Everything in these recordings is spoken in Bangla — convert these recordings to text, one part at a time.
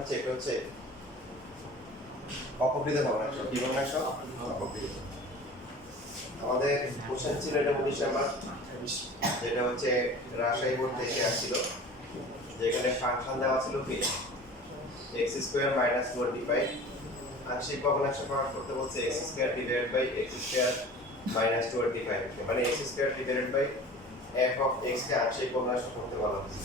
হচ্ছে এটা হচ্ছে অপকৃত ভগ্নাংশ। কি ভগ্নাংশ? অপকৃত। আমাদের কোশ্চেন ছিল এটা 19 নাম্বার, যেটা হচ্ছে রাজশাহী বোর্ড থেকে আসছিল, যেখানে ফাংশন দেওয়া ছিল কি x² - 25, আংশিক ভগ্নাংশ প্রকাশ করতে বলছে x² / x² - 25, মানে x² / f of x কে আংশিক ভগ্নাংশ করতে বলা হচ্ছে।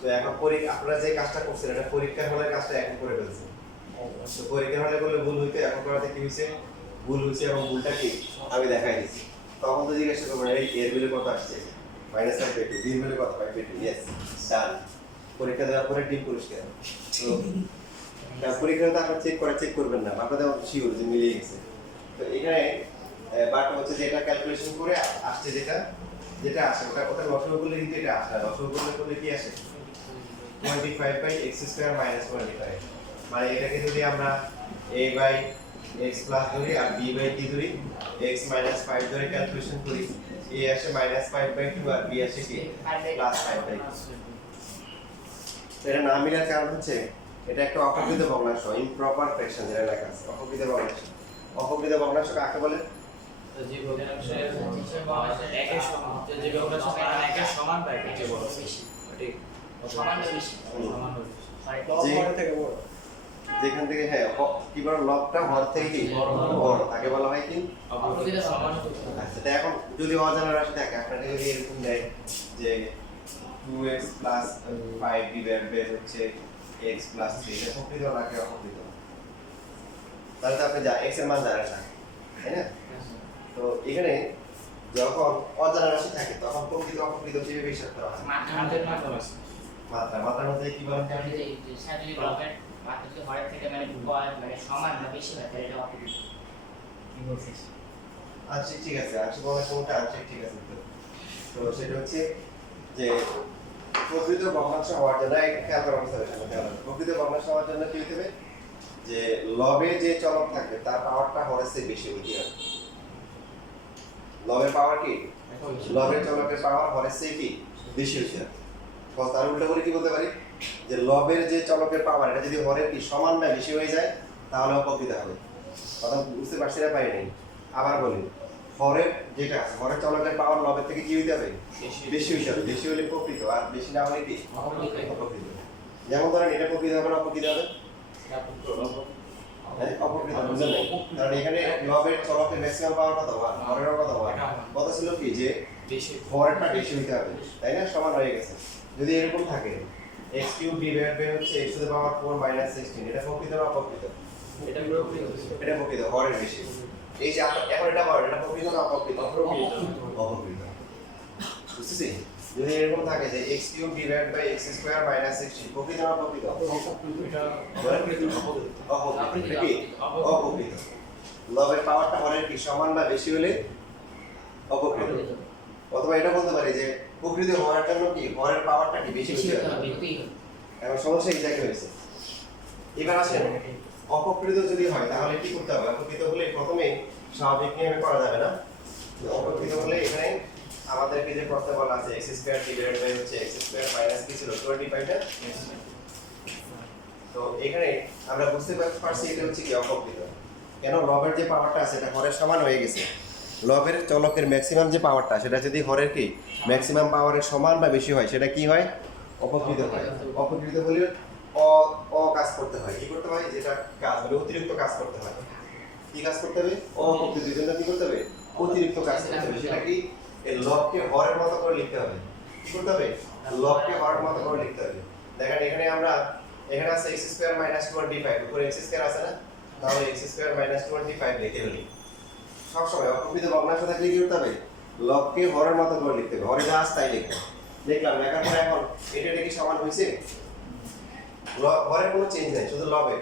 তো এখন আপনারা যে কাজটা করছেন এটা পরীক্ষার হলে কাজটা এখন করে ফেলছেন। তো পরীক্ষার হলে করলে ভুল হইতো, এখন করাতে কি হইছে? ভুল হইছে, এবং ভুলটা কি আমি দেখাই দিচ্ছি। তখন তো জিজ্ঞাসা করবেন এই এর ভ্যালু কত আসছে, -5/2, বি ভ্যালু কত, 5/2, ইয়েস ডান। পরীক্ষা দেওয়ার পরে টিম পরিষ্কার। তো পরীক্ষাটা আপনারা চেক করবেন না, আপনাদের শিওর যে মিলিয়ে গেছে। তো এখানে বারটা হচ্ছে যে এটা ক্যালকুলেশন করে আসছে, যেটা আসে ওটা লসাগু করলে কিন্তু এটা আসে না। লসাগু করলে কি আসে? 25/x² - 25, মানে এটাকে যদি আমরা a/x প্লাস ধরি আর b/t ধরি, x - 5 ধরে ক্যালকুলেশন করি, a আসে -5/2 আর b আসে কি +5/2। এটা না মিলার কারণ হচ্ছে এটা একটা অপকৃত ভগ্নাংশ, ইমপ্রপার ফ্র্যাকশন যেটা লেখা আছে, অপকৃত ভগ্নাংশ। অপকৃত ভগ্নাংশ কাকে বলে? যে ভগ্নাংশে একের সমান, যে ভগ্নাংশ একের সমান বা একের চেয়ে বড়, ঠিক সমান বা বেশি, সমান হবে। যেখান থেকে হ্যাঁ কি বড় লবটা হর থেকে কি বড়, তাকে বলা হয় কি অপকৃত সমান। আচ্ছা, তো এখন যদি অজানা রাশি থাকে, আপনাকে যদি এরকম দেয় যে 2x + 5 ডিভাইডেড হচ্ছে x + 3, এটা প্রকৃত নাকি অপকৃত? তাহলে তো আপনি x এর মান জানেন না, তাই না? তো এখানে যখন অজানা রাশি থাকে তখন প্রকৃত অপকৃত কিভাবে হিসাব করা হয়? মাত্রার মাধ্যমে আছে। মাত্রার মধ্যে কি বলেন? তাহলে যে সাধারণ লবের মাত্রা যদি হরের থেকে মানে সমান বা বেশি হয় তাহলে এটা অপকৃত। কি বলছিস? আংশিক ঠিক আছে, আংশিক বলার সময়টা আংশিক ঠিক আছে। তো সেটা হচ্ছে যে প্রকৃত ভগ্নাংশ হওয়ার জন্য খেয়াল করার অবস্থা রয়েছে। প্রকৃত ভগ্নাংশ হওয়ার জন্য কি হতে হবে? যে লবে যে চলক থাকবে তার পাওয়ারটা হরের চেয়ে বেশি হইতে হবে। লবের পাওয়ার কি? লবের চলকের পাওয়ার হরের চেয়ে কি বেশি হইতে হবে। তার উল্টো করে কি বলতে পারি? যে লবের যে চলকের পাওয়ার এটা যদি হরের কি সমান বা বেশি হয়ে যায় তাহলে অপকৃত হবে। কথা বুঝতে পারছি না? পারিনি। আবার বলি, হরের যেটা আছে, হরের চলকের পাওয়ার লবের থেকে কি হইতে হবে? বেশি হইতে হবে। বেশি হলে প্রকৃত, আর বেশি না হলে কি অপকৃত। যেমন ধরেন এটা প্রকৃত হবে না অপকৃত হবে? হ্যাঁ, অপকৃত। বুঝলেন না? কারণ এখানে লবের চলকের ম্যাক্সিমাম পাওয়ার কত? 1, হরেরও কত? 1। কথা ছিল কি যে হরেরটা বেশি হইতে হবে, তাই না? সমান হয়ে গেছে। যদি এরকম থাকে x³ ডিভাইডেড হচ্ছে x⁴ - 16, এটা প্রকৃত না অপকৃত? এটা প্রকৃত। এটা প্রকৃত, হরের বেশি। এই যে এখন এটা হর, এটা প্রকৃত না অপকৃত? অপকৃত। বুঝছিস? যদি এরকম থাকে যে x³ ডিভাইডেড বাই x² - 16, প্রকৃত না অপকৃত? অপকৃত। লবের পাওয়ারটা হরের কি সমান বা বেশি হলে অপকৃত। অথবা এটা বলতে পারি যে প্রকৃত হওয়ার জন্য কি হরের পাওয়ারটা কি বেশি হতে হবে। এখন সমস্যা এই জায়গায় হয়েছে। এবার আসেন অপকৃত যদি হয় তাহলে কি করতে হবে? অপকৃত হলে প্রথমে স্বাভাবিক নিয়মে করা যাবে না। অপকৃত হলে এখানে আমাদেরকে যে প্রশ্ন বলা আছে x² ডিভাইডেড বাই হচ্ছে x² মাইনাস কি ছিল 25 টা। তো এখানে আমরা বুঝতে পারছি এটা হচ্ছে কি অপকৃত। কেন? লবের যে পাওয়ারটা আছে এটা হরের সমান হয়ে গেছে। লবের চলকের ম্যাক্সিমাম যে পাওয়ারটা সেটা যদি হরের কি ম্যাক্সিমাম পাওয়ারের সমান বা বেশি হয় সেটা কি হয়? অপকৃত হয়। অপকৃত হলে অ কাজ করতে হয়। কি করতে হয়? যেটা কাজ হলে অতিরিক্ত কাজ করতে হয়। কি কাজ করতে হবে? অপকৃতের জন্য কি করতে হবে? অতিরিক্ত কাজ করতে হবে। সেটা কি? এই লবকে হরের মতো করে লিখতে হবে। কি করতে হবে? লবকে হরের মতো করে লিখতে হবে। দেখেন এখানে আছে x² - 25, উপরে x² আছে না? তাহলে x² - 25 লিখে ফেলি। সবসময় অপকৃত ভগ্নাংশ থাকলে কি করতে হবে? লবকে হরের মতো করে লিখতে হবে। হরে যা আছে তাই লিখতে হবে। দেখলাম লেখার পরে এখন এটা কি সমান হয়েছে? হরের কোনো চেঞ্জ নাই, শুধু লবের।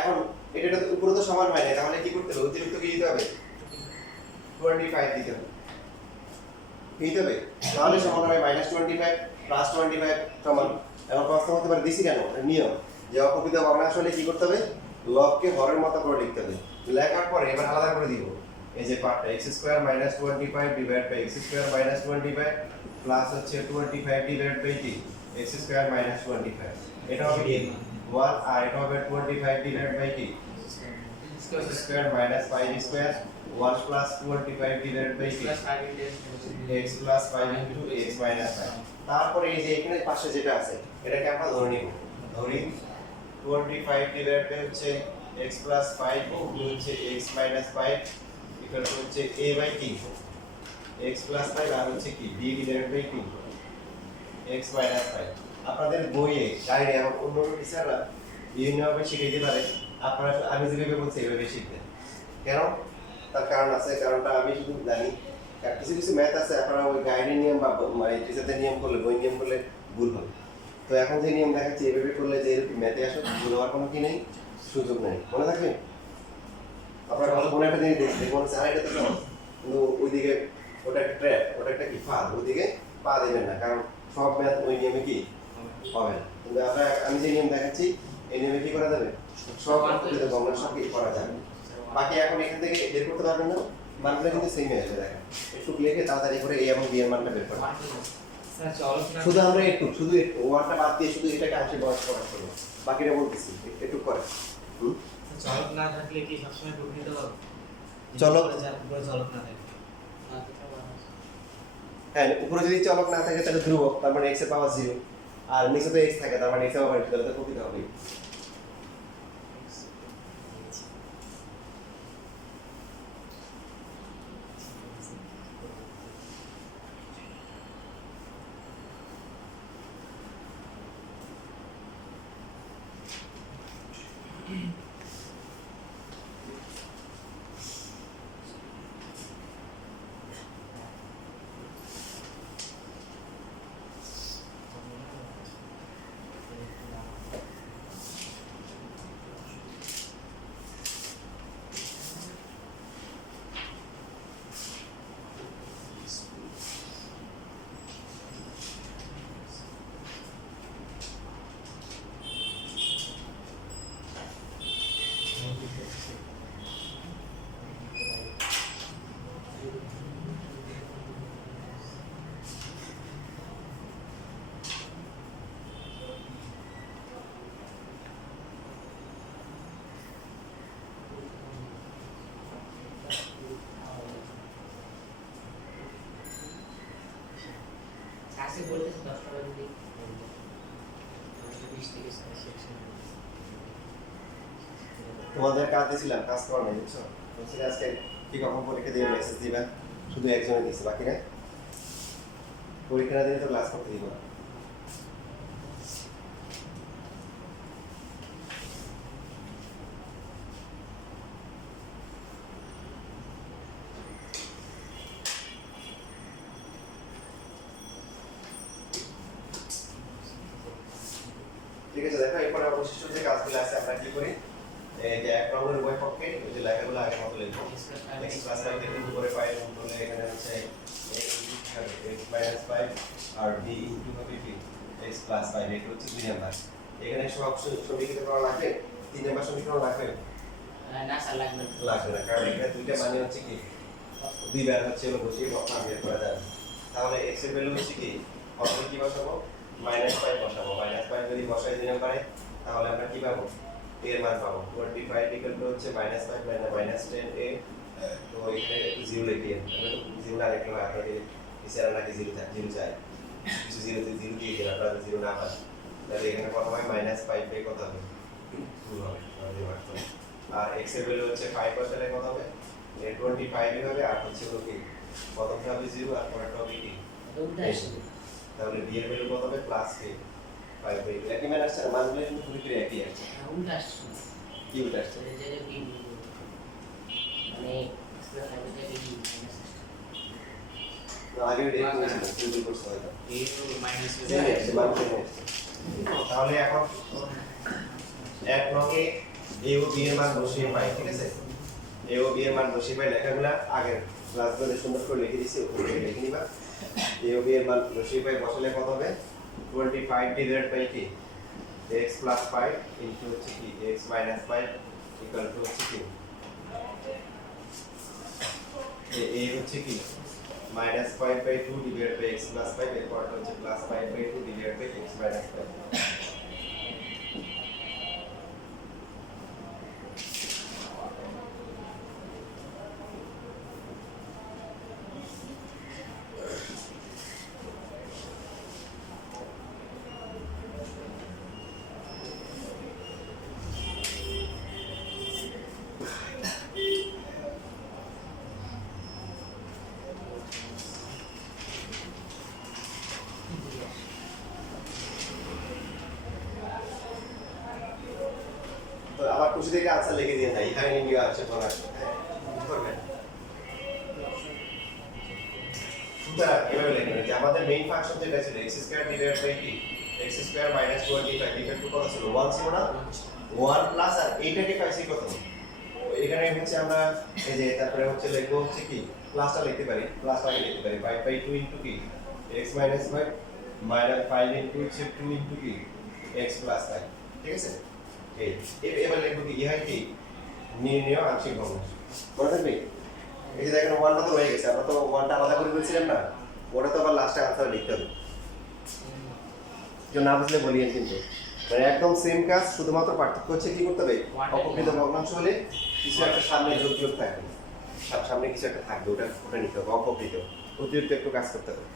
এখন এটা তো উপরে তো সমান হয় না, তাহলে কি করতে হবে? অতিরিক্ত কি দিতে হবে? 25 দিতে হবে। দিতে হবে, তাহলে সমান হবে -25 + 25 সমান। এখন প্রশ্ন হতে পারে দিছি কেন? নিয়ম যে অপকৃত ভগ্নাংশ হলে কি করতে হবে? লবকে হরের মতো করে লিখতে হবে। লেখার পরে এবার আলাদা করে দিব। এই যে পার্টটা x² - 25 divide by x² - 25 plus হচ্ছে 25 ডিভাইড বাই কি x² - 25। এটা হবে কি 1 আর এটা হবে 25 ডিভাইড বাই কি square minus 5 square 1 plus 25 divide by কি x plus 5 into x minus 5 তারপরে এই যে এখানে পাশে যেটা আছে এটাকে আমরা ধরে নিব ধরি 25 ডিভাইড বাই হচ্ছে x প্লাস 5 ইনটু হচ্ছে x মাইনাস 5 ইকুয়াল টু হচ্ছে a বাই কি x প্লাস 5 আর হচ্ছে কি b ডিভাইড বাই কি x মাইনাস 5 আপনাদের বইয়ে গাইডে এবং অন্য টিচাররা বিভিন্নভাবে শিখিয়ে দিতে পারে আপনারা আমি যেভাবে বলছি এইভাবে শিখবেন কেন তার কারণ আছে কারণটা আমি শুধু জানি আর কিছু কিছু ম্যাথ আছে আপনারা ওই গাইডের নিয়ম বা মানে টিচারদের নিয়ম করলে বই নিয়ম করলে ভুল হবে তো এখন যে নিয়ম দেখাচ্ছি এইভাবে করলে যে এরকম ম্যাথে আসো ভুল হওয়ার কোনো কি নেই সুযোগ নেই মনে থাকবে আপনারা ভালো কোনো একটা জিনিস দেখবেন স্যার এটা তো সহজ কিন্তু ওইদিকে ওটা একটা ট্র্যাপ ওটা একটা কি ফাঁদ ওইদিকে পা দেবেন না কারণ সব ম্যাথ ওই নিয়মে কি হবে না কিন্তু আমি যে নিয়ম দেখাচ্ছি এই নিয়মে কি করা যাবে সব অঙ্কগুলো গণনা সব কি করা যাবে বাকি এখন এখান থেকে বের করতে পারবেন না মানগুলো কিন্তু সেমই আসবে দেখেন একটু লিখে তাড়াতাড়ি করে a এবং b এর মানটা বের করুন স্যার চলো শুধু আমরা শুধু ওয়ানটা বাদ দিয়ে শুধু এটাকে আংশিক বয়স প্রকাশ করব বাকিটা বলতেছি একটু করে চলক না থাকলে কি সবসময় প্রুফ নিতে পারবো চলক চলক না থাকে হ্যাঁ উপরে যদি চলক না থাকে তাহলে ধ্রুবক তার মানে x এর পাওয়ার 0 আর নিচে তো x থাকে তার মানে x এর পাওয়ার 0 তাহলে তো প্রকৃত হবে আজকে বলতেছে 10 টাকা যদি 20 থেকে তোমাদের কাজ দিয়েছিলাম কাজ করা নাই বুঝছো বলছি আজকে কি কখন পরীক্ষা দিয়ে মেসেজ দিবা শুধু একজনে দিয়েছে বাকি না পরীক্ষা না দিলে তো ক্লাস করতে দিব না ঠিক আছে দেখো এরপরে অবশিষ্ট যে কাজগুলো আছে আমরা কি করি এই যে এক নম্বরের উভয় পক্ষে ওই যে লেখাগুলো আগের মতো লিখবো x প্লাস 5 থেকে উপরে 5 গুণ করলে এখানে হচ্ছে x মাইনাস 5 আর b ইনটু হবে কি x প্লাস 5 এটা হচ্ছে 2 নাম্বার এখানে সব সমীকরণ করা লাগবে 3 নাম্বার সমীকরণ লাগবে না স্যার লাগবে লাগবে না কারণ এখানে দুইটা মানে হচ্ছে কি দুইবার হচ্ছে হলো বসিয়ে কখন বের করা যাবে তাহলে x এর ভ্যালু হচ্ছে কি অথবা কি বসাবো -5 বসাবো -5 যদি বসাই 2 নাম্বারে তাহলে আমরা কি পাবো এর মান পাবো 25 ইকুয়াল টু হচ্ছে -5 -10a তো এখানে 0 লিখি আমরা তো 0 না লিখলে আপনাদের ইশারা নাকি 0 চাই কিছু 0 তে 0 দিয়ে দিলে আপনারা 0 না পান তাহলে এখানে কত হয় -5 বাই কত হবে 2 হবে আর x এর ভ্যালু হচ্ছে 5 বসালে কত হবে 25 এর হবে আর হচ্ছে হলো কি প্রথমটা হবে 0 আর পরেরটা হবে কি উল্টা আসবে তাহলে b এর ভ্যালু কত হবে প্লাস k 5 বাই একই মান আসছে মানগুলো কিন্তু পুরোপুরি একই আছে উল্টা আসছে কি উল্টা আসছে যে যে বি মানে প্লাস হবে যে বি আগে এরকম ছিল সিম্পল করতে হয় a মাইনাস তাহলে এখন এক নকে a ও b এর মান বসিয়ে পাই ঠিক আছে a ও b এর মান বসিয়ে পাই লেখাগুলো আগের ক্লাসগুলো সুন্দর করে লিখে দিয়েছি ওখানে লিখে নিবা a ও b এর মান বসিয়ে পাই বসালে কত হবে 25 ডিভাইডেড বাই কি x প্লাস 5 ইনটু হচ্ছে কি x মাইনাস 5 ইকুয়াল টু হচ্ছে কি a হচ্ছে কি -5 by 2 divided by x plus 5 এর পরটা হচ্ছে +5 by 2 divided by x minus 5 তো আবার খুশি থেকে আনসার লিখে দিয়ে নাই ইহাই ইন্ডিয়া আছে ভগ্নাংশ কি করবেন সুতরাং এভাবে লিখবেন যে আমাদের মেইন ফাংশন যেটা ছিল x স্কয়ার ডিভাইডেড বাই কি x square minus 25 equal to কত ছিল 1 ছিল না 1 প্লাস আর এইটাকে পাইছি কত এখানে হচ্ছে আমরা এই যে তারপরে হচ্ছে লিখবো হচ্ছে কি প্লাসটা লিখতে পারি প্লাসটা লিখতে পারি 5/2 ইনটু কি x মাইনাস 5 মাইনাস 5 ইনটু হচ্ছে 2 ইনটু কি x প্লাস 5 ঠিক আছে এই এবার লিখবো কি ইহাই কি নির্ণয় আংশিক ভগ্নাংশ মনে থাকবে এই যে দেখেন 1টা তো হয়ে গেছে আমরা তো 1টা আলাদা করে বলছিলাম না ওটা তো আবার লাস্টে আনসার লিখতে হবে যে না বুঝলে বলিয়েন কিন্তু মানে একদম সেম কাজ শুধুমাত্র পার্থক্য হচ্ছে কি করতে হবে অপকৃত ভগ্নাংশ হলে কিছু একটা সামনে যোগ থাকবে সামনে কিছু একটা থাকবে ওটা নিতে হবে অপকৃত অতিরিক্ত একটু কাজ করতে হবে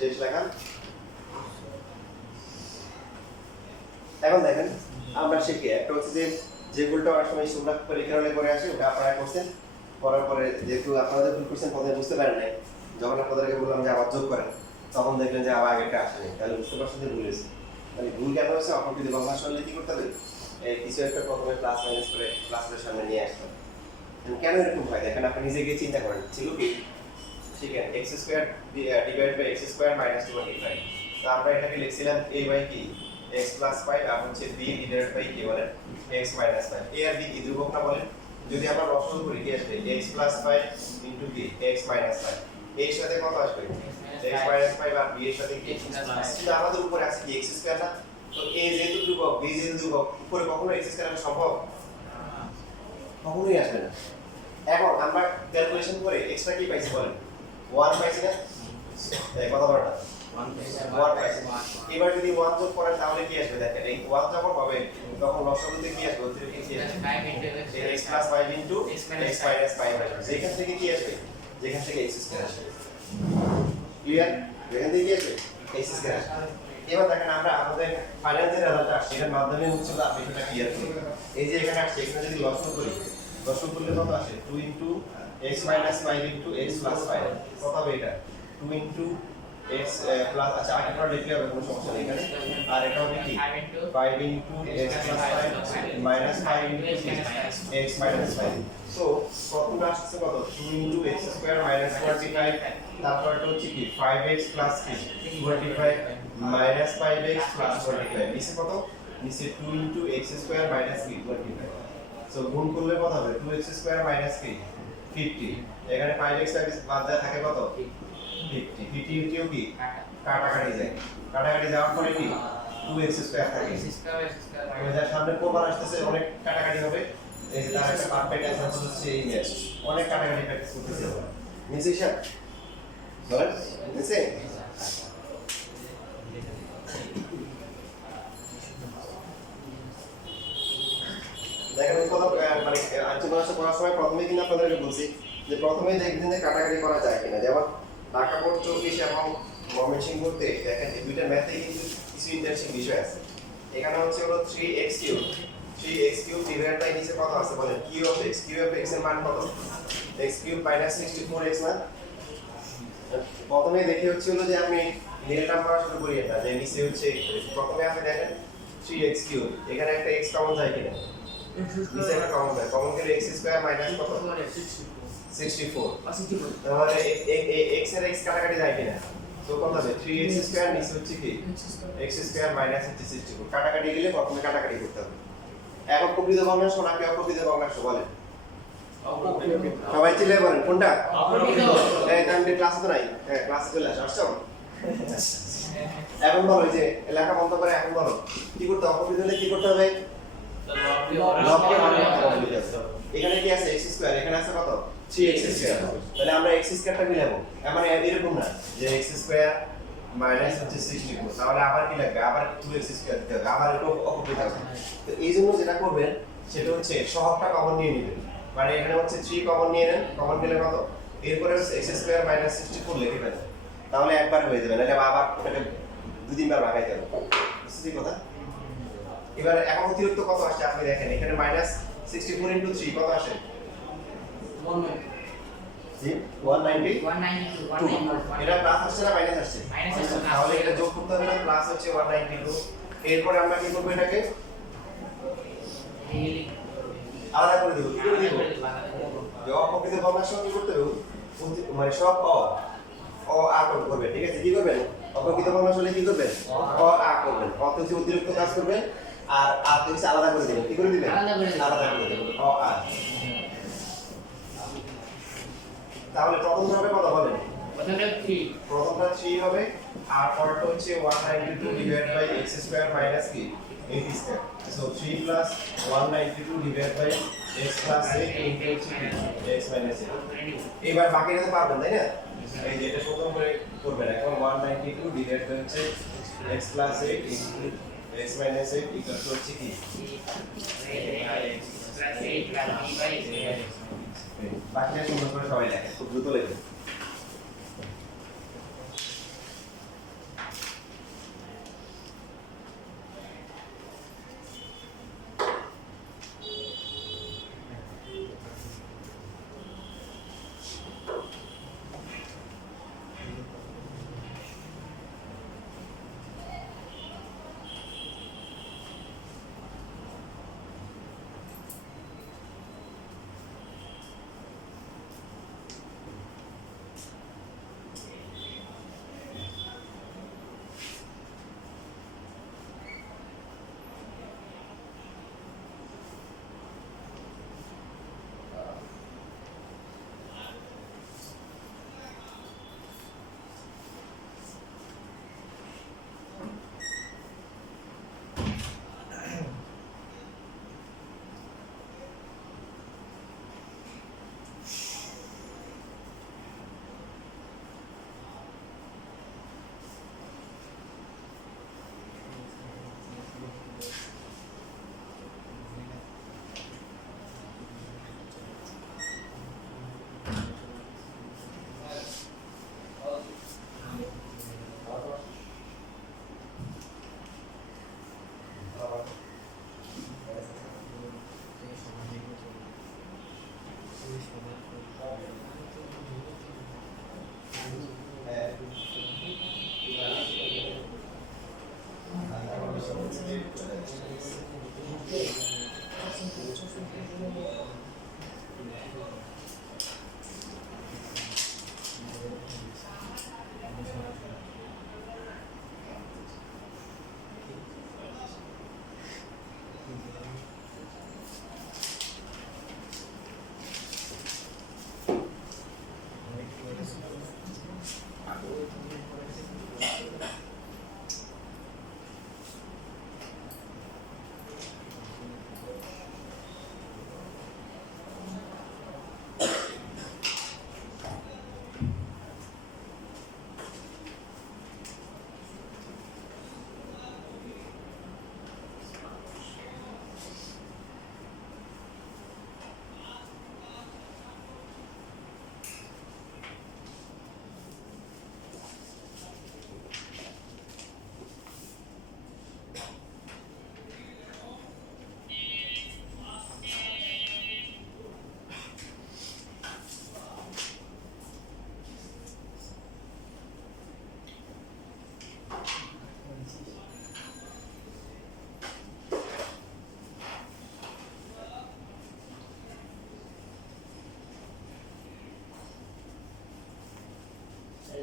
শেষ লেখা এখন দেখেন আমরা শিখি একটা হচ্ছে যে যেগুলোটা অনেক সময় তোমরা পরীক্ষার হলে করে আসে ওটা আপনারা করছেন করার পরে যেহেতু আপনাদের ভুল করছেন প্রথমে বুঝতে পারেন নাই যখন আপনাদেরকে বললাম যে আবার যোগ করেন তখন দেখলেন যে আবার আগেরটা আসেনি তাহলে বুঝতে পারছেন যে ভুল হয়েছে তাহলে ভুল কেন হয়েছে অপকৃত ভগ্নাংশ হলে কি করতে হবে কিছু একটা প্রথমে প্লাস মাইনাস করে প্লাসের সামনে নিয়ে আসতে হবে কেন এরকম হয় দেখেন আপনি নিজে গিয়ে চিন্তা করেন ছিল কি ঠিক আছে x square divide by x square minus 25 তো আমরা এটাকে লিখছিলাম a বাই কি x প্লাস 5 আর হচ্ছে b ডিভাইড বাই কি বলেন x মাইনাস 5 a আর b কি ধ্রুবক না বলেন যদি আমরা লসাগু করি কি আসবে x প্লাস 5 ইনটু কি x মাইনাস 5 এর সাথে কত আসবে x মাইনাস 5 আর b এর সাথে কি কিন্তু আমাদের উপরে আছে কি x স্কয়ার না তো a যেহেতু ধ্রুবক b যেহেতু ধ্রুবক উপরে কখনো x স্কয়ার আসা সম্ভব কখনোই আসবে না এখন আমরা ক্যালকুলেশন করে x টা কি পাইছি বলেন 1 পাইছি না এই কথা বলটা 1 পাইছি এবার যদি 1 যোগ করেন তাহলে কি আসবে দেখেন এই 1 যখন হবে তখন লসাগুতে কি আসবে অতিরিক্ত কি আসবে 5 x plus 5 into x minus 5 আসবে যেখান থেকে কি আসবে যেখান থেকে x স্কয়ার আসবে ক্লিয়ার যেখান থেকে কি আসবে x স্কয়ার আসবে এবার দেখেন আমরা আমাদের ফাইনাল যে রেজাল্ট আসছে এর মাধ্যমে হচ্ছে আপনি এটা ক্লিয়ার করুন এই যে এখানে আসছে এখানে যদি লসাগু করি লসাগু করলে কত আসে 2 into x minus 5 into x plus 5 কত হবে এটা 2 into x plus আচ্ছা আগে পরে লিখলে হবে কোনো সমস্যা নেই এখানে আর এটা হবে কি 5 into x plus 5 minus 5 into x minus 5 so প্রথমটা আসছে কত 2 into x square minus 45 তারপর এটা হচ্ছে কি 5x plus 25 minus 5x plus 25 নিচে কত নিচে 2 into x square minus 25 so গুণ করলে কত হবে 2x square minus 50 এখানে 5x বাদ দেওয়া থাকে কত 50 50 কিউ কি কাটাকাটি যায় কাটাকাটি যাওয়ার পরে কি 2x স্কয়ার থাকে এর সামনে প্রমাণ আসতেছে অনেক কাটাকাটি হবে এই যে তার একটা পারফেক্ট एग्जांपल হচ্ছে এই ম্যাচ অনেক কাটাকাটি প্র্যাকটিস করতেছে নিচে স্যার বলেন নিচে দেখেন এই কথা মানে আলোচনা করার সময় প্রথমে কিন্তু আপনাদেরকে বলছি যে প্রথমে দেখবেন যে কাটাকাটি করা যায় কিনা যেমন ঢাকা বোর্ড 24 এবং ময়মনসিংহ বোর্ডে দেখেন এই দুইটা ম্যাথে কিন্তু কিছু ইন্টারেস্টিং বিষয় আছে এখানে হচ্ছে হলো 3x3 3x3 ডিভাইড বাই নিচে কত আছে বলেন কিউ অফ x এর মান কত x3 64x না প্রথমে দেখে হচ্ছে হলো যে আপনি রিয়েল নাম্বার শুরু করিয়ে না যে নিচে হচ্ছে প্রথমে আপনি দেখেন 3x3 এখানে একটা x কমন যায় কিনা নিচে একটা কমন যায় কমন গেলে x স্কয়ার মাইনাস কত 64 তাহলে x এর x কাটাকাটি যায় কিনা তো কত হবে 3x স্কয়ার নিচে হচ্ছে কি x স্কয়ার মাইনাস 64 কাটাকাটি গেলে প্রথমে কাটাকাটি করতে হবে এখন প্রকৃত ভগ্নাংশ নাকি অপ্রকৃত ভগ্নাংশ বলেন সবাই চিল্লায় বলেন কোনটা অপ্রকৃত এই টাইমে ক্লাসে তো নাই হ্যাঁ ক্লাসে চলে আসছো এখন বলো যে লেখা বন্ধ করে এখন বলো কি করতে অপ্রকৃত হলে কি করতে হবে লবকে ভাগ করতে হবে এখানে কি আছে x স্কয়ার, এখানে আছে কত 3x স্কয়ার। তাহলে আমরা x স্কয়ারটা মিলাবো, মানে এরকম না যে x স্কয়ার মাইনাস হচ্ছে 64, তাহলে আবার কি লাগবে, আবার 2x স্কয়ার দিতে হবে, আবার এটা অপকৃত হবে। তো এই জন্য যেটা করবেন সেটা হচ্ছে সহগটা কমন নিয়ে নেবেন, মানে এখানে হচ্ছে 3 কমন নিয়ে নেন, কমন নিলে কত, এরপরে হচ্ছে x স্কয়ার মাইনাস 64 লিখে ফেলেন, তাহলে একবার হয়ে যাবে, নাহলে আবার ওটাকে দুই তিনবার ভাগাইতে হবে। বুঝছেন কথা? এবার এখন অতিরিক্ত কত আসছে আপনি দেখেন, এখানে মাইনাস 64 ইনটু 3 কত আসে, জি 190। 192 এটা প্লাস আসছে না মাইনাস আসছে, মাইনাস আসছে। তাহলে এটা যোগ করতে হবে না, প্লাস হচ্ছে 192। এরপরে আমরা কি করব, এটাকে আলাদা করে দেব, কি করে দেব, যে অপ্রকৃত ভগ্নাংশ কি করতে হবে, মানে সব আ করবে, ঠিক আছে, কি করবেন, অপ্রকৃত ভগ্নাংশ হলে কি করবেন, আ করবেন, অতে হচ্ছে অতিরিক্ত কাজ করবেন, আর আতে হচ্ছে আলাদা করে দিবেন, কি করে দিবেন, আলাদা করে দিবেন, আ। তাহলে প্রথম হবে কত বলেন, প্রথমটা 3 হবে, আর পরেরটা হচ্ছে 192 divide by x square minus কি 8 square, so 3 plus 192 divide by x plus 8 into x minus 8। এবার বাকিটা তো পারবেন তাই না, এই যে এটা প্রথম করে করবেন, এখন 192 ডিভাইড বাই হচ্ছে x plus 8 into x minus 8 equal to হচ্ছে কি, বাকিটা সুন্দর করে সবাই লেখে, খুব দ্রুত লেখে।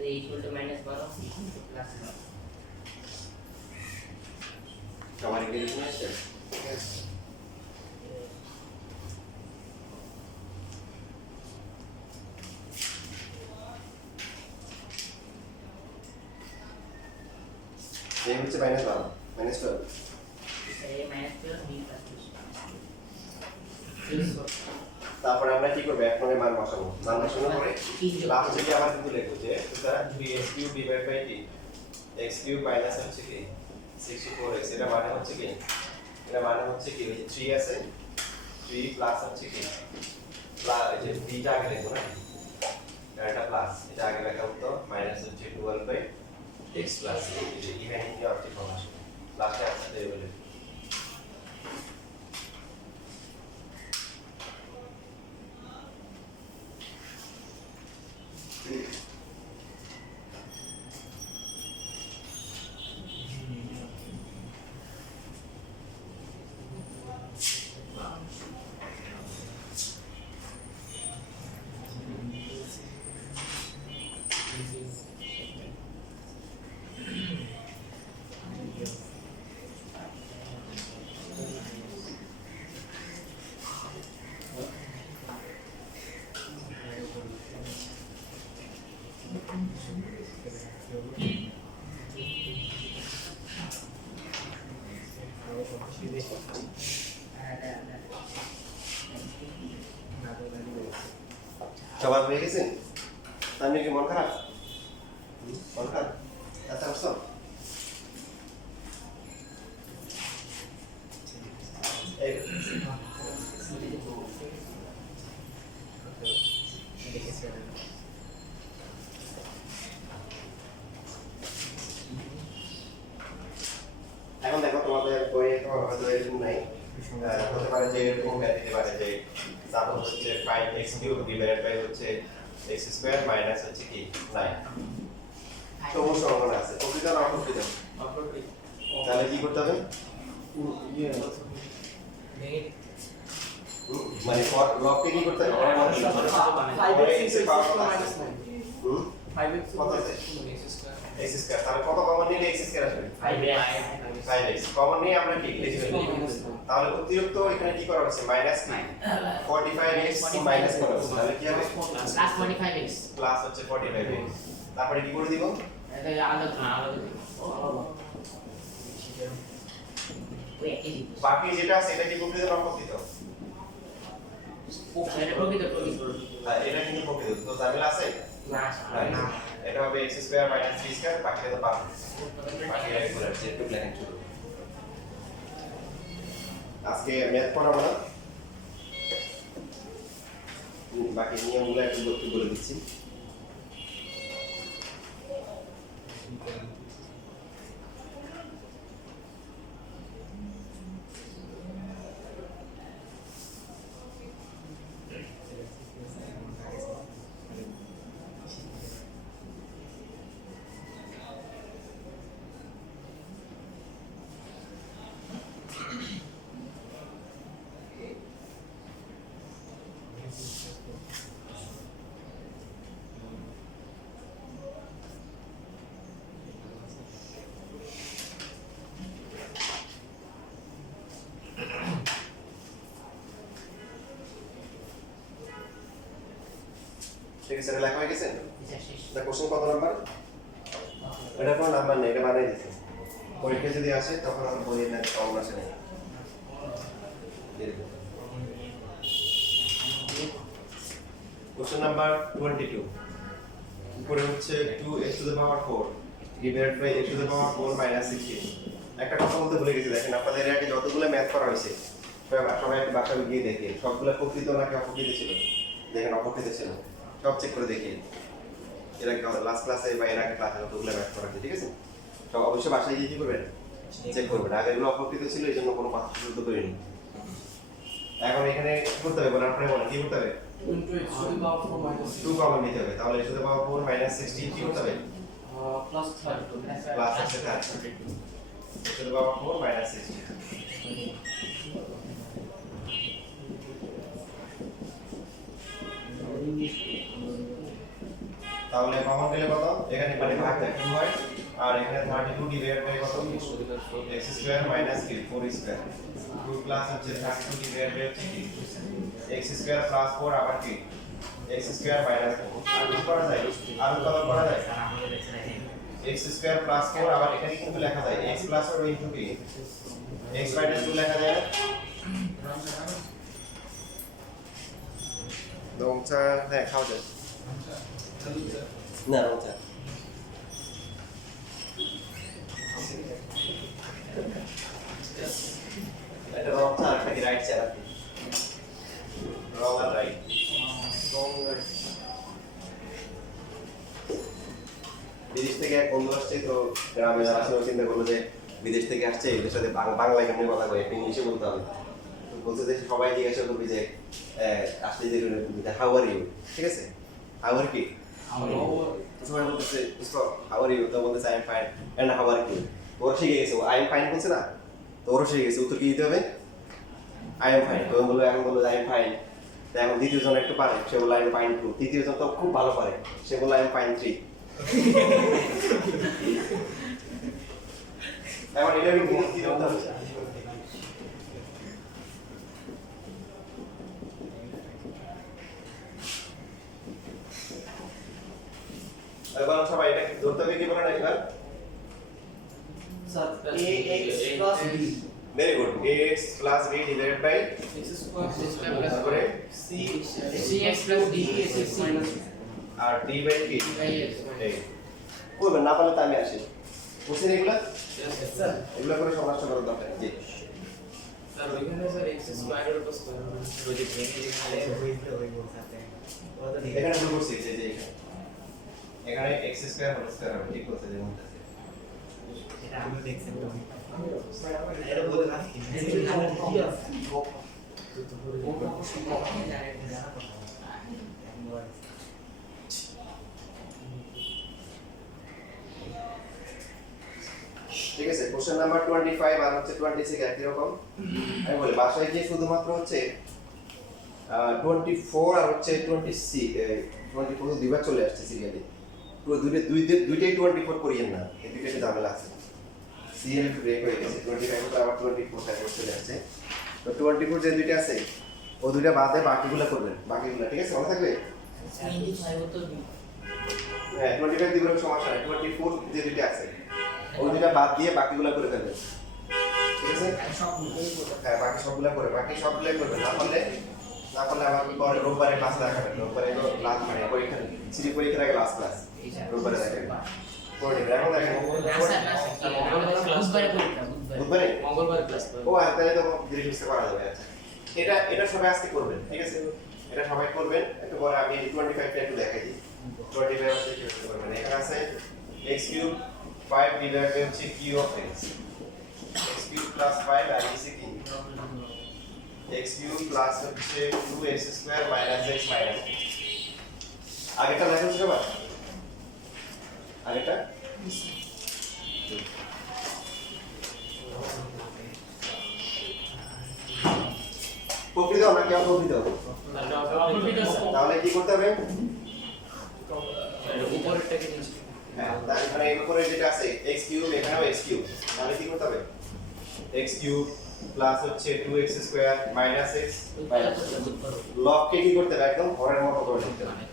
equal to minus 1 of plus 1. সবার কি এরকম আসছে? এই হচ্ছে -1 -12 Say minus 12 b plus 2. তারপরে আমরা কি করব এক নম্বরে মান বসাবো, মান বসানোর পরে লাস্ট যদি আবার কিন্তু লিখব যে সুতরাং 3x কিউব ডিভাইড বাই কি x কিউব মাইনাস হচ্ছে কি 64x, এটা মানে হচ্ছে কি, এটা মানে হচ্ছে কি ওই 3 আছে 3 প্লাস হচ্ছে কি প্লাস এই যে b টা আগে লিখব না, এটা প্লাস এটা আগে লেখা হতো মাইনাস হচ্ছে 12 বাই x প্লাস এই যে এখানে কি অর্থ প্রকাশ লাস্টে আছে ভেরিয়েবল। সবার হয়ে গেছে? তাহলে কি মন খারাপ? মন খারাপ? আচ্ছা করছো? এখন দেখো তোমাদের বইয়ে তো হয়তো এরকম নাই, হতে পারে যে এরকম দিতে পারে যে তারপর হচ্ছে 5x কিউব ডিভাইডেড বাই হচ্ছে x স্কয়ার মাইনাস হচ্ছে কি 9 সবুজ অঙ্কন আছে, প্রকৃত না অপ্রকৃত? তাহলে কি করতে হবে? মানে লবকে কি করতে হবে? 5x এর পাওয়ার মাইনাস 9 5x কত আছে? x স্কয়ার, তাহলে কত কমন নিলে x স্কয়ার আসবে? 5x কমন নিয়ে আমরা কি লিখে ফেলব? তাহলে অতিরিক্ত এখানে কি করা হচ্ছে মাইনাস 45x মাইনাস করা হচ্ছে, তাহলে কি হবে প্লাস 45x প্লাস হচ্ছে 45x, তারপরে কি করে দিব? এটা আলাদা ওই একই জিনিস বাকি যেটা আছে এটা কি প্রকৃত না অপ্রকৃত? এটা প্রকৃত এটা কিন্তু প্রকৃত, তো ঝামেলা আছে না না, এটা হবে x স্কয়ার মাইনাস 3 স্কয়ার, বাকিটা তো পাবো, বাকি রেগুলার যেটুকু লেখেন শুধু। আজকে ম্যাথ পড়াবো না, বাকি নিয়মগুলো একটু বলে দিচ্ছি। ঠিক আছে, লেখা হয়ে গেছে? এটা কোশ্চেন কত নাম্বার? এটা কোনো নাম্বার নেই, এটা বানিয়ে দিতে পরীক্ষা যদি আসে তখন আমার বইয়ের না কমন আসে নাই। কোশ্চেন নাম্বার 22, উপরে হচ্ছে 2x to the power 4 divided by x to the power 4 minus 16। একটা কথা বলতে ভুলে গেছি, দেখেন আপনাদের এর আগে যতগুলো ম্যাথ করা হয়েছে সবাই একটু বাসায় গিয়ে দেখেন সবগুলো প্রকৃত নাকি অপ্রকৃত ছিল, দেখেন অপ্রকৃত ছিল, সব চেক করে দেখি এর আগে লাস্ট ক্লাসে বা এর আগে ক্লাসে কতগুলো ম্যাথ করা হয়েছে, ঠিক আছে? সব অবশ্যই বাসায় গিয়ে কি করবেন চেক করবেন, আগেরগুলো অপ্রকৃত ছিল এই জন্য কোনো পার্থক্য যুক্ত করিনি। এখন এখানে কি করতে হবে বলেন, আপনি বলেন কি করতে হবে? 2 কমন নিতে হবে, তাহলে x to the power 4 minus 16 কি করতে হবে? প্লাস 3 প্লাস হচ্ছে 3 x to the power 4 minus 16। তাহলে কমন গেলে কত? এখানে মানে ভাগ যায় 2 হয় আর এখানে 32 ডিভাইড বাই কত? x square minus 4 square 2 plus হচ্ছে 32 ডিভাইড বাই হচ্ছে কি x স্কয়ার প্লাস 4 আবার কি x স্কয়ার মাইনাস 4 আর কি করা যায়? আর কত করা যায়? x স্কয়ার প্লাস 4 আবার এখানে কিন্তু লেখা যায় x প্লাস 4 ইনটু কি x মাইনাস 2 লেখা যায় রং চা হ্যাঁ খাওয়া যায় না রং চা এটা রং চা আর একটা রাইট চা রাখি রং আর রাইট বিদেশ থেকে এক বন্ধু আসছে তো গ্রামে যারা আসলে চিন্তা করলো যে বিদেশ থেকে আসছে এদের সাথে বাংলায় কেমনি কথা কয় ইংলিশে বলতে হবে তো বলছে যে সবাই জিজ্ঞাসা করবি যে আসলে যে হাউ আর ইউ ঠিক আছে হাউ আর কি সবাই বলতেছে হাউ আর ইউ তো বলতেছে I am fine and how are you ওর শিখে গেছে আই এম ফাইন বলছে না তো ওরও শিখে গেছে উত্তর কি দিতে হবে আই এম ফাইন তো এখন বললো আই এম ফাইন তো এখন দ্বিতীয় জন একটু পারে সে বললো আই এম ফাইন 2 তৃতীয় জন তো খুব ভালো পারে সে বললো আই এম ফাইন 3 এখন এটা একটু বুদ্ধি দিতে হবে এবার সবাই এটা ধরতে হবে কি বলেন একবার sir ax plus b very good ax plus b divided by x square তারপরে cx plus d c আর d by কি এই করবেন না পারলে তো আমি আসি বুঝছেন এগুলা স্যার এগুলা করে সমাধান করার দরকার জি স্যার ওইখানে স্যার x স্কয়ারের উপর স্কয়ার ওই যে ভেঙে যেখানে এখানে ভুল করছি যে যে এখানে x স্কয়ার হোল স্কয়ার হবে ঠিক বলছে যে মনে আছে এটা আমি দেখছি এটা বলে না ঠিক আছে কোশ্চেন নাম্বার 25 আর হচ্ছে 26 একই রকম আমি বলি বাসায় গিয়ে শুধুমাত্র হচ্ছে 24 আর হচ্ছে 24 দুইবার চলে আসছে সিরিয়ালি পুরো দুইটাই 24 করিয়েন না এই দুইটাতে ঝামেলা আছে সিরিয়াল ব্রেক হয়ে গেছে 25 তো আবার 24 সাইড চলে আসছে তো 24 যে দুইটা আছে ও দুইটা বাদে বাকিগুলো করবেন বাকিগুলো ঠিক আছে মনে থাকবে 25 তো হ্যাঁ 25 দিবেন সমস্যা নাই 24 যে দুইটা আছে ওই দুইটা বাদ দিয়ে বাকিগুলো করে ফেলবেন ঠিক আছে সব মুখেই বলতে হ্যাঁ বাকি সবগুলা করে বাকি সবগুলাই করবেন না পারলে আবার পরে রোববারে ক্লাস রাখাবেন রোববারে তো ক্লাস মানে পরীক্ষা সিরি পরীক্ষার আগে লাস্ট ক্লাস রোববারে রাখাবেন পরে এখন দেখেন বুধবারে মঙ্গলবার ক্লাস ও তাহলে তো ধীরে সুস্থে করা যাবে আচ্ছা এটা সবাই আজকে করবেন ঠিক আছে এটা সবাই করবেন একটু পরে আমি 25 টা একটু দেখাই দিই 25 আসলে কি করবেন এখানে আছে x কিউব 5 ডিভাইড বাই হচ্ছে q of x x cube plus 5 আর নিচে কি x কিউব প্লাস হচ্ছে 2x square minus x minus আগেটা লেখা ছিল সবার আগেটা প্রকৃত নাকি অপ্রকৃত তাহলে কি করতে হবে উপরেরটাকে নিচে হ্যাঁ মানে এর উপরে যেটা আছে x কিউব এখানেও x কিউব তাহলে কি করতে হবে x কিউব প্লাস হচ্ছে 2x স্কয়ার মাইনাস x লবকে কি করতে হবে একদম ঘরের মতো করে লিখতে হবে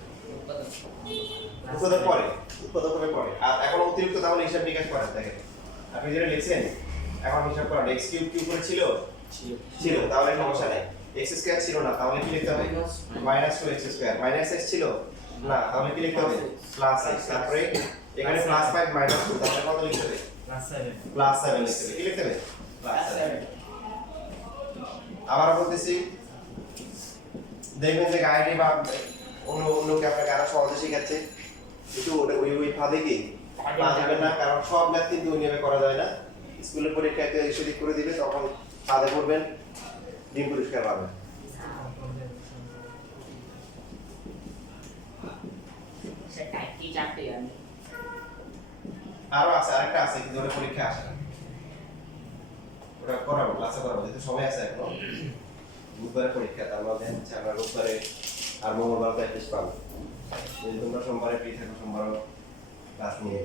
উৎপাদক হবে পরে আর এখন অতিরিক্ত তাহলে হিসাব নিকাশ করেন দেখেন আপনি যেটা লিখছেন এখন হিসাব করেন x কিউব কি উপরে ছিল তাহলে সমস্যা নাই x স্কয়ার ছিল না তাহলে কি লিখতে হবে minus 2x square minus x ছিল না তাহলে কি লিখতে হবে প্লাস x তারপরে এখানে প্লাস 5 মাইনাস 2 তাহলে কত লিখতে হবে প্লাস 7 লিখতে হবে কি লিখতে হবে প্লাস 7 আবার বলতেছি দেখবেন যে গাইডে বা অন্যকে আপনাকে আরো সহজে শেখাচ্ছে একটু ওই ফাঁদে কি পা দিবেন না কারণ সব ম্যাথ কিন্তু ওই নিয়মে করা যায় না স্কুলের পরীক্ষাতে সেদিক করে দিবে তখন ফাঁদে পড়বেন ডিম পুরস্কার পাবেন সেটা কি চারটি আমি আরো আছে আরেকটা আছে কিন্তু ওটা পরীক্ষা আসে না ওটা করাবো ক্লাসে করাবো যেহেতু সময় আছে এখনো বুধবারে পরীক্ষা তার মধ্যে হচ্ছে আমরা রোববারে আর মঙ্গলবার প্র্যাকটিস পাবো যদি তোমরা সোমবারে ফ্রি থাকো সোমবার ক্লাস নিয়ে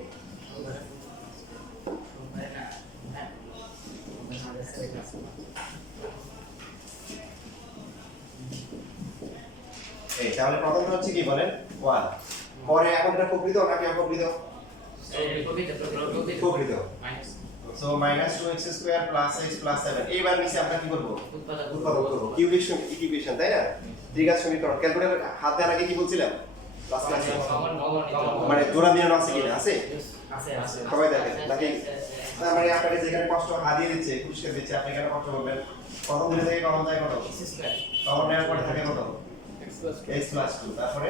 এই তাহলে প্রথমটা হচ্ছে কি বলেন 1 পরে এখন এটা প্রকৃত নাকি অপ্রকৃত প্রকৃত সো -2x² + x + 7 এইবার নিচে আমরা কি করব উৎপাদক উৎপাদক করব কিউবিক ইকুয়েশন তাই না ত্রিঘাত সমীকরণ ক্যালকুলেটর হাত দেওয়ার আগে কি বলছিলাম লাস্ট ক্লাসে মানে জোড়া মিলানো আছে কিনা আছে আছে সবাই দেখেন নাকি তার মানে আপনাকে যেখানে কষ্ট হারিয়ে দিচ্ছে পুরস্কার দিচ্ছে আপনি কেন কষ্ট করবেন প্রথম দিনে থেকে কমন যায় কত কমন নেওয়ার পরে থাকে কত x + 2 তারপরে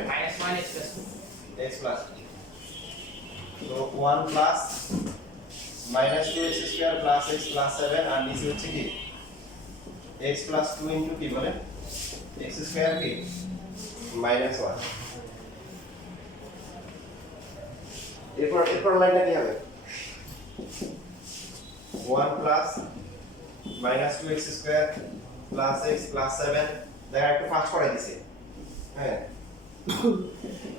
x + 2 তো 1 প্লাস -2x² + x + 7 আর নিচে হচ্ছে কি x + 2 ইনটু কি বলেন x² কি -1 এরপর লাইনটা কি হবে 1 প্লাস -2x² + x + 7 দেখা একটু ফাস্ট করে দিছে হ্যাঁ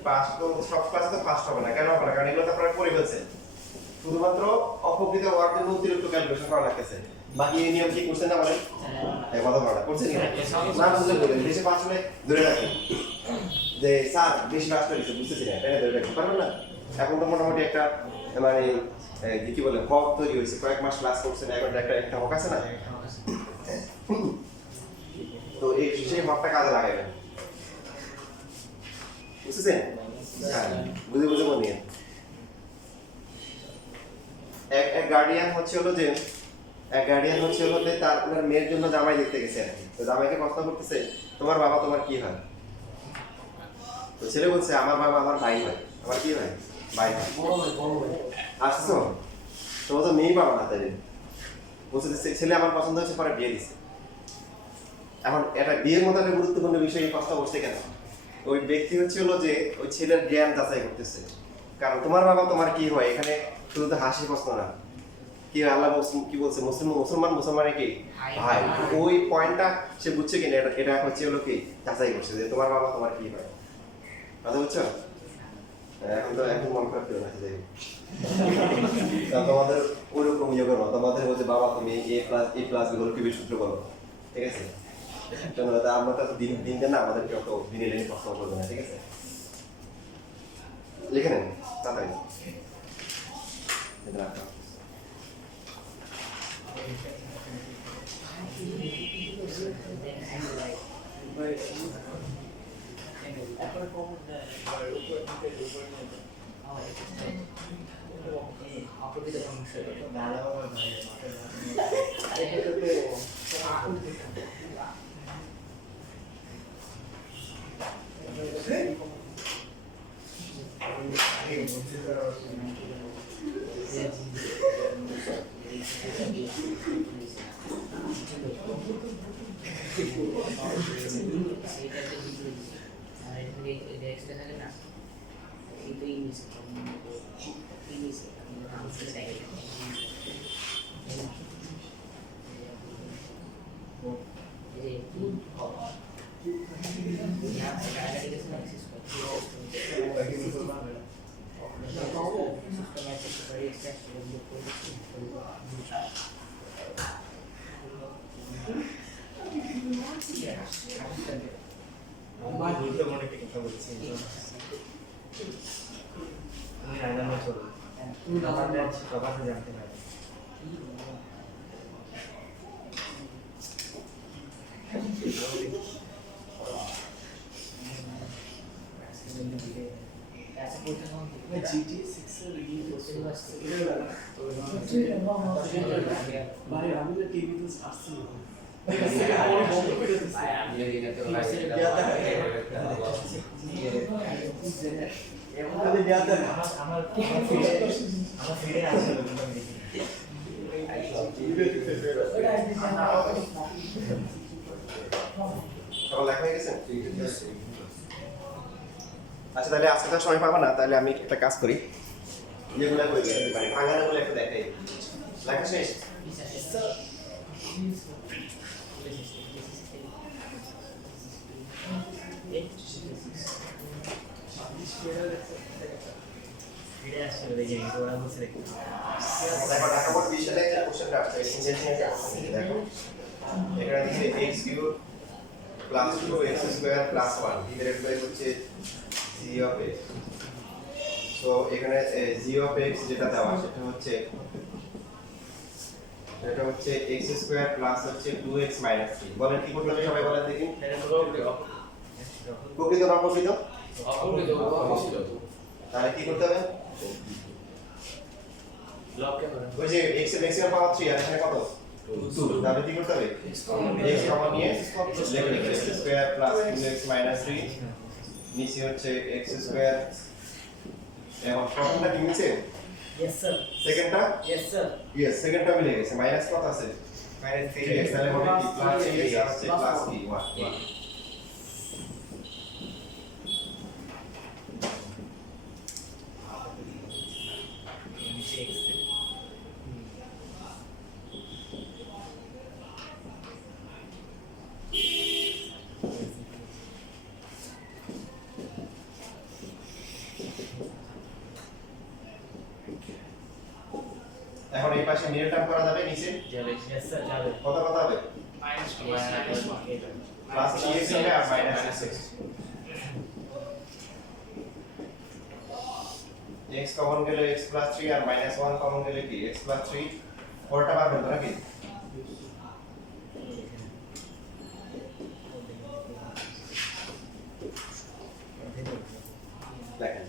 ফাস্ট তো সব ক্লাস তো ফাস্ট হবে না কেন হবে না কারণ এগুলো তো আপনারা করে ফেলছেন শুধুমাত্র অপকৃত হওয়ার জন্য অতিরিক্ত ক্যালকুলেশন করা লাগতেছে বাকি এই নিয়ম কি করছেন না বলেন এই কথা বলা করছেন কি না বুঝলে বলেন বেশি পাস হলে ধরে রাখেন যে স্যার বেশি পাস করেছে বুঝতেছি না তাই না ধরে রাখতে পারবেন না এখন তো মোটামুটি একটা মানে কি বলে হক তৈরি হয়েছে কয়েক মাস ক্লাস করছেন এখন একটা হক আছে না তো এই সেই হকটা কাজে লাগাবেন বুঝছেন হ্যাঁ বুঝে বুঝে বলিয়ে এক গার্ডিয়ান হচ্ছে হলো যে তার আপনার মেয়ের জন্য জামাই দেখতে গেছে আর কি তো জামাইকে প্রশ্ন করতেছে তোমার বাবা তোমার কি হয় তো ছেলে বলছে আমার বাবা আমার ভাই হয় আমার কি হয় ভাই হয় আসছো তো ও তো মেয়েই পাবো না তাই বলছে ছেলে আমার পছন্দ হয়েছে পরে বিয়ে দিছে এখন এটা বিয়ের মতো একটা গুরুত্বপূর্ণ বিষয় এই প্রশ্ন বসছে কেন ওই ব্যক্তি হচ্ছে হলো যে ওই ছেলের জ্ঞান যাচাই করতেছে কারণ তোমার বাবা তোমার কি হয় এখানে শুধু তো হাসি প্রশ্ন না কি আল্লাহ কি বলছে মুসলমানের কি ভাই ওই পয়েন্টটা সে বুঝছে কিনা এটা হচ্ছে হলো কি যাচাই করছে যে তোমার বাবা তোমার কি হয় কথা বুঝছো এখন মন খারাপ করে না তোমাদের ওরকম ইয়ে করো তোমাদের বলছে বাবা তুমি a+ গুলো কি সূত্র বলো ঠিক আছে আমরা তো দিন দেন না আমাদেরকে অত দিনে দিনে প্রশ্ন করবে না ঠিক আছে লিখে নেন তাড়াতাড়ি অপ্রকৃত সমস্যা জানতে পারি আচ্ছা তাহলে আজকে তো সময় পাবো না তাহলে আমি একটা কাজ করি যেগুলো করে দিই মানে ভাঙানোগুলো একটু দেখাই লেখা শেষ প্লাস 2x² প্লাস 1 এর একটা হচ্ছে g of x সো এখানে g of x যেটা দেওয়া সেটা হচ্ছে এটা হচ্ছে x স্কয়ার প্লাস হচ্ছে 2x মাইনাস 3 বলেন কি করতে হবে সবাই বলেন দেখি প্রকৃত না অপ্রকৃত তাহলে কি করতে হবে ওই যে x এর ম্যাক্সিমাম পাওয়ার 3 আর এখানে কত 2 তাহলে কি করতে হবে x কমন নিয়ে লিখে x square plus 2x minus 3 নিচে হচ্ছে x স্কয়ার এখন প্রথমটা কি মিলছে Yes, sir. সেকেন্ডটা Yes, sir. ইয়েস সেকেন্ডটা মিলে গেছে মাইনাস কত আছে মাইনাস 3x তাহলে হবে কি প্লাস 3x আর হচ্ছে প্লাস কি 1 এখন এই পাশে মিডল টার্ম করা যাবে নিচে Yes, sir. যাবে। কত কত হবে মাইনাস প্লাস 3x হবে আর মাইনাস x x কমন গেলে x প্লাস 3 আর মাইনাস 1 কমন গেলে কি x প্লাস 3 পরটা পারবেন তো নাকি লেখেন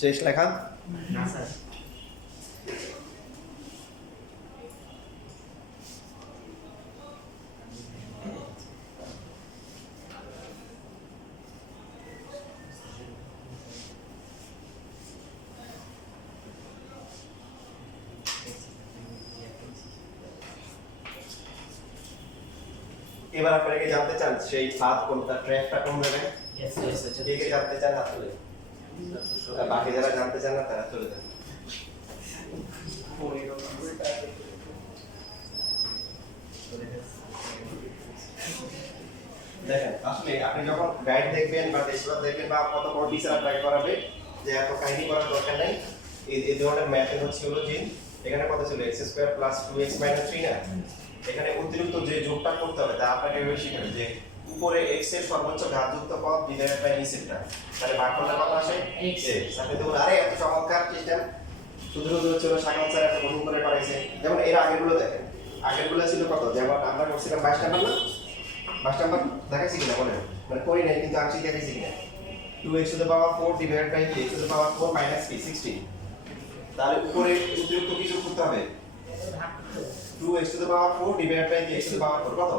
শেষ লেখা এবার আপনারা কি জানতে চান সেই পাথ কোনটা ট্র্যাকটা কোন জায়গায় Yes, sir. কে কে জানতে চান আসলে আর বাকি যারা জানতে চান না তারা চলে যান দেখেন আসলে আপনি যখন গাইড দেখবেন বা টেস্টপেপার দেখবেন বা কত বড় টিচার আপনাকে করাবে যে এত কাহিনী করার দরকার নাই এই ধরনের ম্যাথে হচ্ছে হলো যে এখানে কত ছিল x square plus 2x minus 3 না এখানে অতিরিক্ত যে যোগটা করতে হবে তা আপনাকে এভাবে শিখাবে যে উপরে x এর সর্বোচ্চ ঘাতযুক্ত পদ ডিভাইডেড বাই নিচেরটা তাহলে ভাগফলটা কত আসে x সাথে তো আরে এত চমৎকার সিস্টেম শুধু শুধু হচ্ছে সাগর স্যার এত কঠিন করে করাইছে যেমন এর আগেরগুলো দেখেন আগেরগুলো ছিল কত যেমন আমরা করছিলাম 22 নাম্বার না 22 নাম্বার দেখাইছি কিনা বলেন মানে করি নাই কিন্তু আংশিক দেখাইছি কিনা 2x to the power 4 divided by x to the power 4 minus p 16 তাহলে উপরে অতিরিক্ত কিছু করতে হবে 2x to the power 4 divided by x to the power 4 কত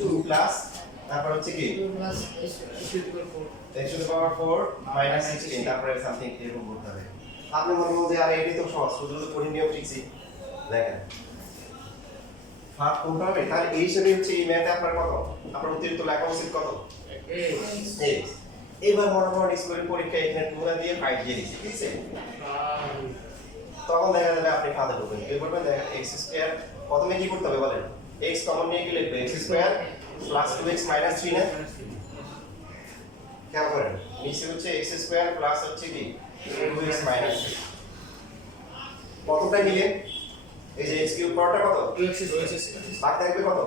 2 প্লাস তারপর হচ্ছে কি x to the power 4 minus 16 তারপরে সামথিং এরকম করতে হবে আপনি মনে করেন যে আরে এটাই তো সহজ শুধু শুধু পড়ে নিয়ম শিখছি দেখেন ভাগ কোনটা হবে তাহলে এই হিসেবে হচ্ছে এই ম্যাথে আপনার কত আপনার অতিরিক্ত লেখা উচিত কত x এবার মনে করেন স্কুলের পরীক্ষা এখানে পুরো দিয়ে 5 দিয়ে দিচ্ছি ঠিক আছে তখন দেখা যাবে আপনি ফাঁদে পড়বেন কি করবেন দেখেন x স্কয়ার প্রথমে কি করতে হবে বলেন x কমন নিয়ে গেলে x square plus 2x minus 3 না খেয়াল করেন নিচে হচ্ছে x স্কয়ার প্লাস হচ্ছে কি 2x মাইনাস 3 কতটা মিলে এই যে x কিউব পাওয়ারটা কত ভাগ থাকবে কত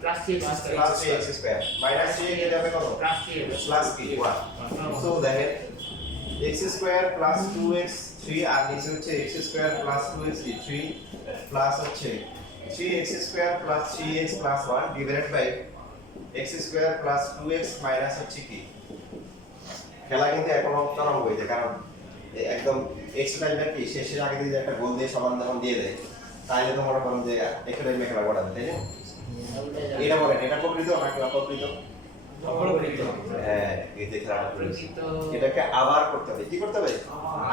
plus 3 plus 3x square minus 3 এ যাবে কত প্লাস 3 প্লাস p 1 সো দেখেন x স্কয়ার প্লাস 2x 3 আর নিচে হচ্ছে x square plus 2x 3 plus হচ্ছে 3x square plus 3x plus 1 divided by x square plus 2x minus হচ্ছে কি খেলা কিন্তু এখনো চরম হইছে কারণ একদম এক্সট্রা টাইমটা কি শেষের আগে যদি একটা গোল দিয়ে সমান যখন দিয়ে দেয় তাহলে তো মনে করেন যে এক্সট্রা টাইমে খেলা করা যায় তাই না? এটা বলেন এটা প্রকৃত নাকি অপ্রকৃত? অপরিচিত। হ্যাঁ এই যে খেলাটা করেছি এটাকে আবার করতে হবে কি করতে হবে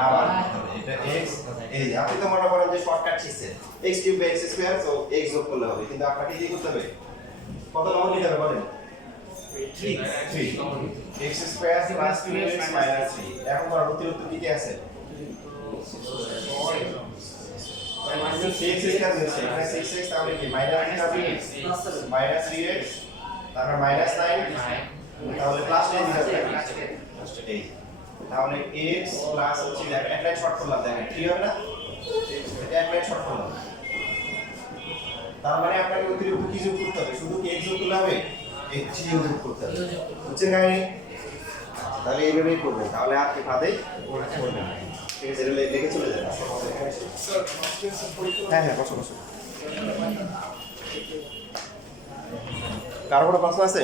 আবার করতে হবে এটা x এই যে আপনি তো মনে করেন যে শর্টকাট শিখছেন x কিউব x স্কয়ার তো x যোগ করলে হবে কিন্তু আপনাকে কি করতে হবে কত লবণ নিতে হবে বলেন 3 x square plus 2x minus 3 এখন করার অতিরিক্ত কি কি আছে x স্কয়ার নিচ্ছে এখানে 6x তাহলে কি মাইনাস 3x তারপর মাইনাস 9 তাহলে প্লাস 9 দিতে হবে এই তাহলে x প্লাস হচ্ছে এক লাইন শর্ট করলাম দেখেন কি হবে না এটা এক লাইন শর্ট করলাম তার মানে আপনাকে অতিরিক্ত কি যোগ করতে হবে শুধু কি x যোগ করলে হবে x যোগ করতে হবে বুঝছেন কাহিনী তাহলে এইভাবেই করবেন তাহলে আর কি বাদে করবেন না ঠিক আছে এটা লিখে চলে যাবেন হ্যাঁ হ্যাঁ বসো বসো কারো কোনো প্রশ্ন আছে